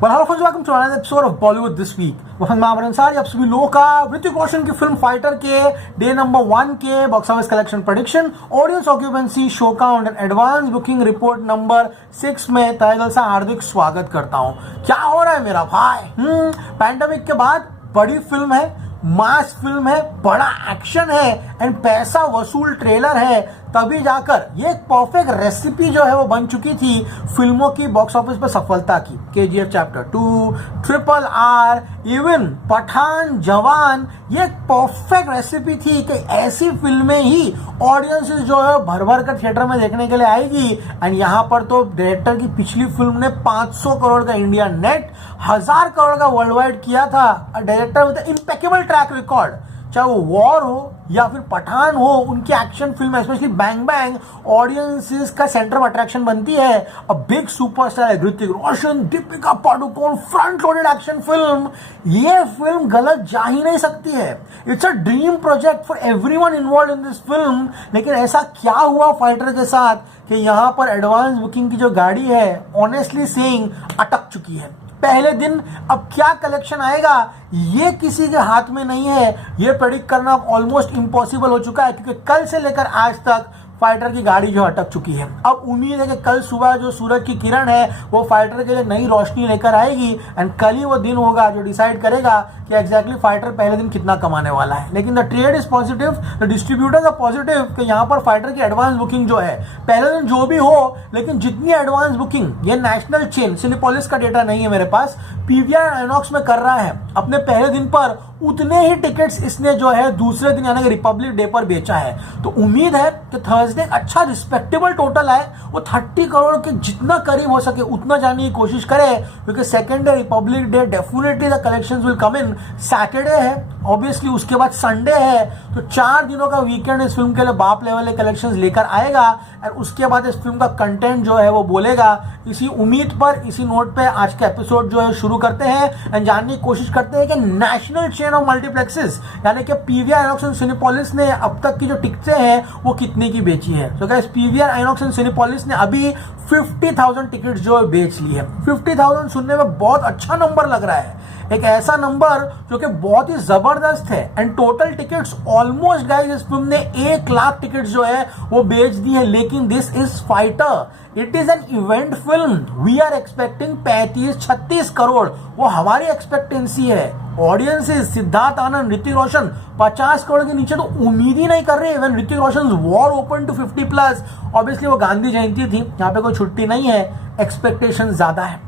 Well, hello friends, welcome to another episode of Bollywood This Week. Mohammad मामर Ansari आप सभी लोगों का ऋतिक रोशन की फिल्म फाइटर के डे नंबर 1 के box office collection prediction, audience occupancy, show count and advance booking report number 6 में तहे दिल से हार्दिक स्वागत करता हूं। क्या हो रहा है मेरा भाई? पैंडेमिक के बाद बड़ी फिल्म है, मास फिल्म है, बड़ा एक्शन है एंड पैसा वसूल ट्रेलर है, तभी जाकर ये एक परफेक्ट रेसिपी जो है वो बन चुकी थी फिल्मों की बॉक्स ऑफिस पर सफलता की। KGF chapter 2, RRR, even Pathaan, Jawan, ये एक परफेक्ट रेसिपी थी कि ऐसी फिल्में ही ऑडियंसेस जो है भर भर कर थिएटर में देखने के लिए आएगी। एंड यहाँ पर तो डायरेक्टर की पिछली फिल्म ने 500 करोड़ का इंडिया नेट, 1000 करोड़ का वर्ल्ड वाइड किया था। Director with impeccable track record, चाहे वो वॉर हो या फिर पठान हो, उनकी action film specially Bang Bang audiences का सेंटर ऑफ अट्रैक्शन बनती है। अ बिग सुपरस्टार है Hrithik Roshan, Deepika Padukone, front loaded action film. ये फिल्म गलत जा ही नहीं सकती है। It's a dream project for everyone involve in this film. लेकिन ऐसा क्या हुआ फाइटर के साथ कि यहाँ पर एडवांस बुकिंग की जो गाड़ी है ऑनेस्टली सेइंग अटक चुकी है। पहले दिन अब क्या कलेक्शन आएगा ये किसी के हाथ में नहीं है। ये प्रेडिक्ट करना ऑलमोस्ट इम्पॉसिबल हो चुका है, क्योंकि कल से लेकर आज तक फाइटर की गाड़ी जो अटक चुकी है। अब उम्मीद है कि कल सुबह जो सूरज की किरण है वो फाइटर के लिए नई रोशनी लेकर आएगी एंड कल ही वो दिन होगा जो डिसाइड करेगा कि एग्जैक्टली फाइटर पहले दिन कितना कमाने वाला है। लेकिन the trade is positive, the distributors are positive कि यहाँ पर फाइटर की एडवांस बुकिंग जो है पहले दिन जो भी हो, लेकिन जितनी एडवांस बुकिंग ये नेशनल चेन सिनेपोलिस का डेटा नहीं है मेरे पास, PVR आइनॉक्स में कर रहा है अपने पहले दिन पर, उतने ही टिकट्स इसने जो है दूसरे दिन यानी कि रिपब्लिक डे पर बेचा है। तो उम्मीद है कि थर्सडे अच्छा रिस्पेक्टेबल टोटल है, वो 30 करोड़ के जितना करीब हो सके उतना जाने की कोशिश करे, क्योंकि second day Republic day definitely the collections will come in. Saturday है ऑब्वियसली, उसके बाद संडे है, तो 4 दिनों का वीकेंड इस फिल्म के लिए बाप लेवल के कलेक्शंस लेकर आएगा। और उसके बाद इस फिल्म का कंटेंट जो है वो बोलेगा। इसी उम्मीद पर, इसी नोट पे आज का एपिसोड जो है शुरू करते हैं एंड जानने की कोशिश करते हैं कि नेशनल चेन ऑफ मल्टीप्लेक्सेस यानी कि PVR आइनॉक्स एंड सिनेपोलिस ने अब तक की जो टिकटें हैं वो कितने की बेची है। तो guys PVR INOX and Cinepolis ने अभी 50,000 टिकट जो है बेच ली है। 50,000 सुनने में बहुत अच्छा नंबर लग रहा है, एक ऐसा नंबर जो कि बहुत ही जबरदस्त है। And total tickets almost guys इस फिल्म ने 1 लाख टिकट्स जो है वो बेच दी है। लेकिन this is Fighter, it is an event film. We are expecting 35-36 crore, वो हमारी एक्सपेक्टेंसी है। ऑडियंसेस सिद्धार्थ आनंद, ऋतिक रोशन 50 करोड़ के नीचे तो उम्मीद ही नहीं कर रहे। Even Hrithik Roshan War open to 50+, obviously वो गांधी जयंती थी, यहाँ पे कोई छुट्टी नहीं है, एक्सपेक्टेशन ज्यादा है।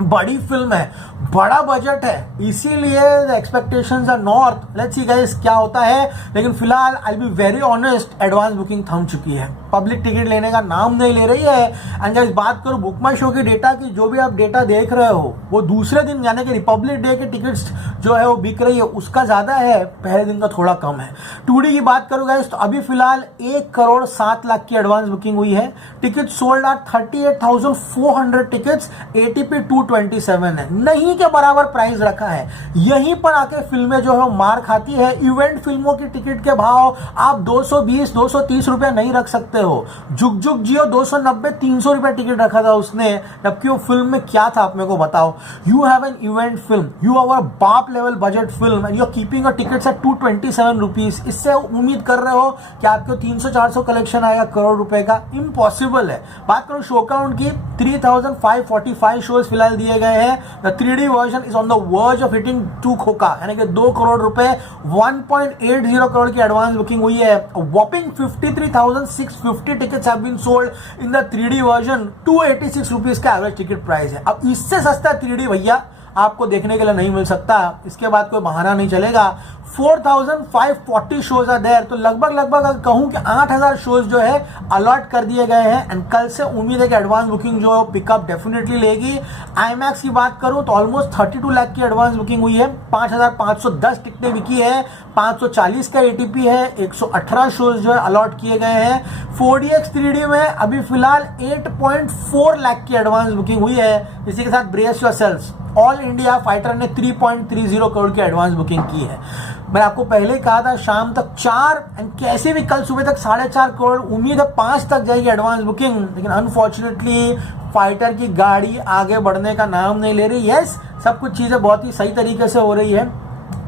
बड़ी फिल्म है, बड़ा बजट है, इसीलिए expectations are north. Let's see guys क्या होता है। लेकिन फिलहाल I be very honest, advance booking थम चुकी है, पब्लिक टिकट लेने का नाम नहीं ले रही है। एंड गाइस बात करूं बुक माई शो के डेटा की, जो भी आप डेटा देख रहे हो वो दूसरे दिन यानी कि रिपब्लिक डे के टिकट्स जो है वो बिक रही है, उसका ज्यादा है, पहले दिन का थोड़ा कम है। 2D की बात करूं गाइस तो अभी फिलहाल 1 करोड़ 7 लाख की एडवांस बुकिंग हुई है। Ticket sold are 38,400 tickets, ATP 227 है, नहीं के बराबर प्राइस रखा है। यहीं पर आके फिल्में जो है मार खाती है। इवेंट फिल्मों की टिकट के भाव आप 220-230 रुपया नहीं रख सकते हो। जुग जुग जियो 290-300 रुपया टिकट रखा था उसने, जबकि वो फिल्म में क्या था आप मेरे को बताओ। You have an event film, you have a बाप level budget film and you are keeping a tickets at 227 rupees. इससे उम्मीद कर रहे हो कि आपको 300-400 कलेक्शन आएगा करोड़ रुपए का? इम्पॉसिबल है। बात करूं शो काउंट की, 3,545 शोज फिलहाल दिए गए हैं। The 3D version is on the verge of hitting 2 खोखा यानी कि 2 करोड़ रुपए, 1.80 करोड़ की एडवांस बुकिंग हुई है। Whopping 53,650 tickets have been sold in the 3D version, 286 rupees का एवरेज टिकट प्राइस है। अब इससे सस्ता 3D भैया आपको देखने के लिए नहीं मिल सकता, इसके बाद कोई बहाना नहीं चलेगा। 4,540 शोज आर देयर, तो लगभग अगर कहूं कि 8,000 शोज जो है अलॉट कर दिए गए हैं। एंड कल से उम्मीद है कि एडवांस बुकिंग जो है पिकअप डेफिनेटली लेगी। IMAX की बात करूं तो ऑलमोस्ट 32 लाख की एडवांस बुकिंग हुई है, 5,510 टिकटें बिकी है, 540 का ATP है, 118 शोज जो है अलॉट किए गए हैं। 4DX 3D में अभी फिलहाल 8.4 लाख की एडवांस बुकिंग हुई है। इसी के साथ brace yourselves, all India fighter ने 3.30 करोड़ की एडवांस बुकिंग की है। मैंने आपको पहले कहा था शाम तक 4 एंड कैसे भी कल सुबह तक 4.5 करोड़, उम्मीद है 5 तक जाएगी एडवांस बुकिंग। लेकिन अनफॉर्चुनेटली फाइटर की गाड़ी आगे बढ़ने का नाम नहीं ले रही। यस, सब कुछ चीज़ें बहुत ही सही तरीके से हो रही है,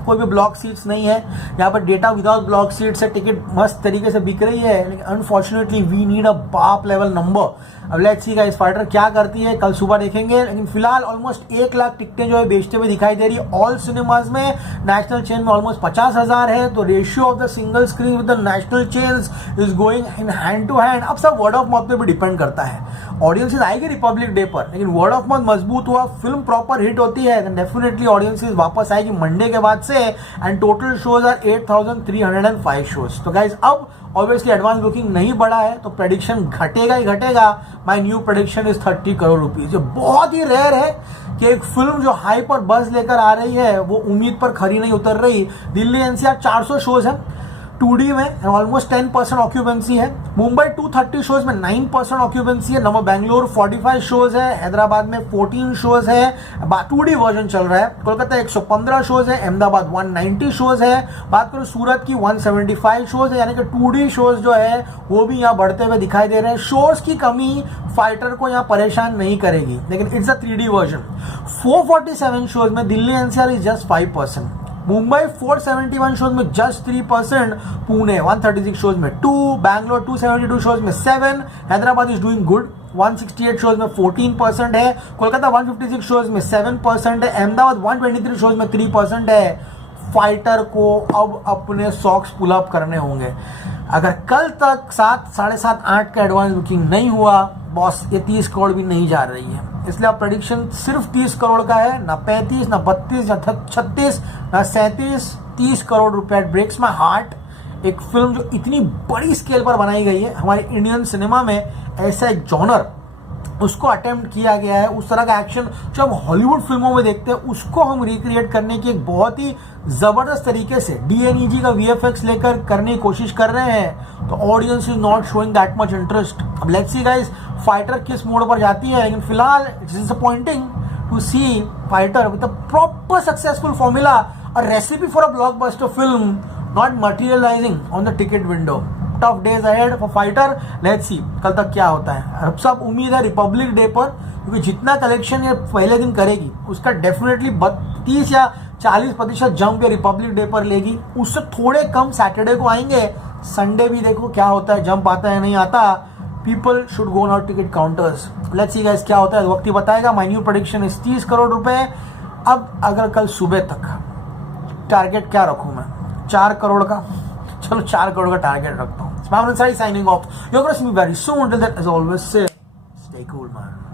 कोई भी ब्लॉक सीट्स नहीं है यहाँ पर, डेटा विदाउट ब्लॉक सीट्स है, टिकट मस्त तरीके से बिक रही है, लेकिन अनफॉर्चुनेटली वी नीड अ बाप लेवल नंबर। अब लेट्स सी गाइस फाइटर क्या करती है, कल सुबह देखेंगे। लेकिन फिलहाल ऑलमोस्ट 1 लाख टिकटें जो है बेचते हुए दिखाई दे रही है ऑल सिनेमाज में। नेशनल चेन में ऑलमोस्ट 50,000 है, तो ratio of the single screen with the national chains is going in hand to hand. अब सब वर्ड ऑफ माउथ पे भी डिपेंड करता है, ऑडियंसेस आएगी रिपब्लिक डे पर, लेकिन वर्ड ऑफ माउथ मजबूत हुआ, फिल्म प्रॉपर हिट होती है, देन डेफिनेटली ऑडियंसेस वापस आएगी मंडे के बाद से। And total shows are 8,305 shows. तो गाइज अब ऑब्वियसली एडवांस बुकिंग नहीं बढ़ा है, तो प्रेडिक्शन घटेगा ही घटेगा। My new prediction is 30 crore rupees. ये बहुत ही रेयर है कि एक फिल्म जो हाई पर बज लेकर आ रही है वो उम्मीद पर खरी नहीं उतर रही। दिल्ली एनसीआर 400 शोज है 2D में, ऑलमोस्ट 10% ऑक्यूपेंसी है। मुंबई 230 शोज में 9% ऑक्यूपेंसी है। नंबर बेंगलोर 45 शोज है, हैदराबाद में 14 शोज है, 2D वर्जन चल रहा है। कोलकाता 115 शोज है, अहमदाबाद 190 शोज है। बात करो सूरत की 175 शोज है, यानी कि 2D शोज जो है वो भी यहाँ बढ़ते हुए दिखाई दे रहे हैं। शोज की कमी फाइटर को यहाँ परेशान नहीं करेगी, लेकिन it's a 3D version. 447 shows में Delhi NCR is just 5%, Mumbai 471 shows में जस्ट 3%, पुणे 136 शोज में 2, बैंगलोर 272 शोज में 7, Hyderabad is doing good 168 shows में 14% है, कोलकाता 156 शोज में 7% है, अहमदाबाद 123 शोज में 3% है। फाइटर को अब अपने सॉक्स पुल अप करने होंगे। अगर कल तक 7, 7.5, 8 का एडवांस बुकिंग नहीं हुआ बॉस, ये 30 करोड़ भी नहीं जा रही है। इसलिए अब प्रेडिक्शन सिर्फ 30 करोड़ का है, ना 35, ना 32, ना 36, ना 37, 30 करोड़ रुपए। Breaks my heart. एक फिल्म जो इतनी बड़ी स्केल पर बनाई गई है, हमारे इंडियन सिनेमा में ऐसा एक जॉनर उसको अटेम्प्ट किया गया है, उस तरह का एक्शन जो हम हॉलीवुड फिल्मों में देखते हैं उसको हम रिक्रिएट करने की एक बहुत ही जबरदस्त तरीके से DNEG का VFX लेकर करने की कोशिश कर रहे हैं। तो audience is not showing that much interest. अब लेट्स सी गाइस फाइटर किस मोड पर जाती है, लेकिन फिलहाल it's disappointing to see Fighter with a proper successful formula, a recipe for a blockbuster film not materialising on the ticket window. Tough days ahead for Fighter, let's see कल तक क्या होता है। अब सब उम्मीद है रिपब्लिक डे पर, क्योंकि जितना कलेक्शन ये पहले दिन करेगी उसका डेफिनेटली 30 या 40% जंप ये रिपब्लिक डे पर लेगी। उससे थोड़े कम सैटरडे को आएंगे, संडे भी देखो क्या होता है, जंप आता है नहीं आता। People should go on ticket counters. Let's see guys क्या होता है, वक्त ही बताएगा। My new prediction is 30 crore रुपए। अब अगर कल सुबह तक टारगेट क्या रखूं मैं, 4 करोड़ का, चलो 4 करोड़ का टारगेट रखता हूँ। Signing off. You're going to see me very soon. Until then, as always, say, stay cool, man.